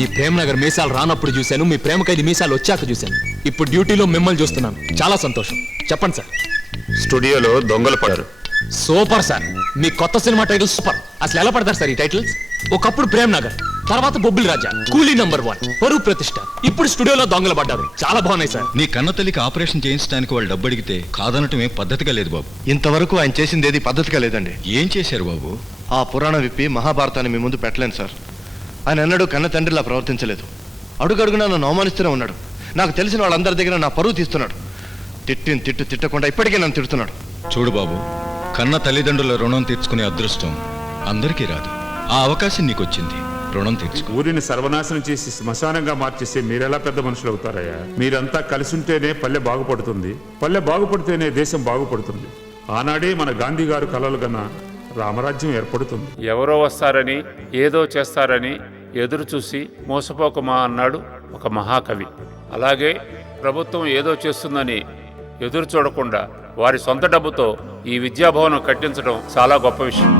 మీ ప్రేమ నగర్ మీసాలు రానప్పుడు చూశాను, మీ ప్రేమ ఖైదీ మీసాలు వచ్చాక చూశాను. ఇప్పుడు డ్యూటీలో మిమ్మల్ని చూస్తున్నాను. చాలా సంతోషం. చెప్పండి సార్. స్టూడియోలో దొంగలు పడారు. సూపర్ సార్, మీ కొత్త సినిమా టైటిల్ సూపర్. అసలు ఎలా పడతారు సార్ ఈ టైటిల్స్? ఒకప్పుడు ప్రేమ్ నగర్, తర్వాత బొబ్బిలి రాజా, కూలీ నంబర్ 1, పరువు ప్రతిష్ట, ఇప్పుడు స్టూడియోలో దొంగలు పడ్డారు. చాలా బాగున్నాయి సార్. నీ కన్న తల్లికి ఆపరేషన్ చేయించడానికి వాళ్ళు డబ్బు అడిగితే కాదనటమే పద్ధతిగా లేదు బాబు. ఇంతవరకు ఆయన చేసింది ఏది పద్ధతిగా లేదండి. ఏం చేశారు బాబు? ఆ పురాణం విప్పి మహాభారతాన్ని మీ ముందు పెట్టలేను సార్. ఆయన ఎన్నడూ కన్న తండ్రిలా ప్రవర్తించలేదు. అడుగడుగునా నన్ను అవమానిస్తూనే ఉన్నాడు. నాకు తెలిసిన వాళ్ళందరి దగ్గర నా పరువు తీస్తున్నాడు. తిట్టకుండా ఇప్పటికే నన్ను తిడుతున్నాడు. చూడు బాబు, కన్న తల్లిదండ్రుల రుణం తీర్చుకునే అదృష్టం అందరికీ రాదు. ఆ అవకాశం నీకు వచ్చింది, రుణం తీర్చుకో. ఊరిని సర్వనాశనం చేసి శ్మశానంగా మార్చేస్తే మీరెలా పెద్ద మనుషులు అవుతారయ్యా? మీరంతా కలిసి ఉంటేనే పల్లె బాగుపడుతుంది, పల్లె బాగుపడితేనే దేశం బాగుపడుతుంది. ఆనాడే మన గాంధీ గారు కలలు గన్న రామరాజ్యం ఏర్పడుతుంది. ఎవరో వస్తారని, ఏదో చేస్తారని ఎదురు చూసి మోసపోకమా అన్నాడు ఒక మహాకవి. అలాగే ప్రభుత్వం ఏదో చేస్తుందని ఎదురు చూడకుండా వారి సొంత డబ్బుతో ఈ విద్యాభవనం కట్టించడం చాలా గొప్ప విషయం.